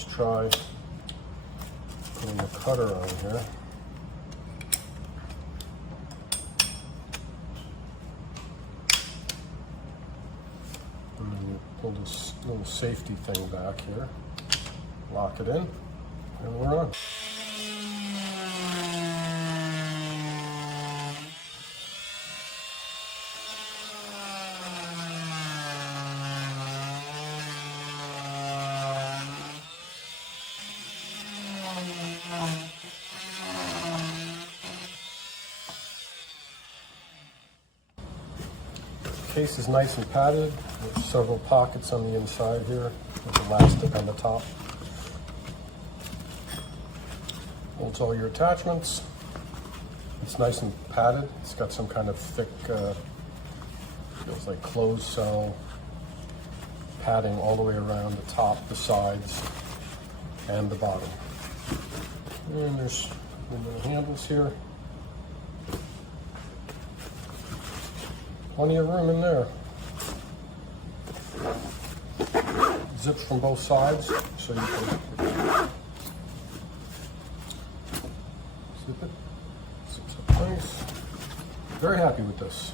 let's try putting the cutter on here. And then you pull this little safety thing back here, lock it in, and we're on. The case is nice and padded. There's several pockets on the inside here with elastic on the top. Holds all your attachments. It's nice and padded. It's got some kind of thick, feels like closed cell padding all the way around the top, the sides, and the bottom. And there's little handles here. Plenty of room in there. Zips from both sides, so you can zip it. Zips up nice. Very happy with this.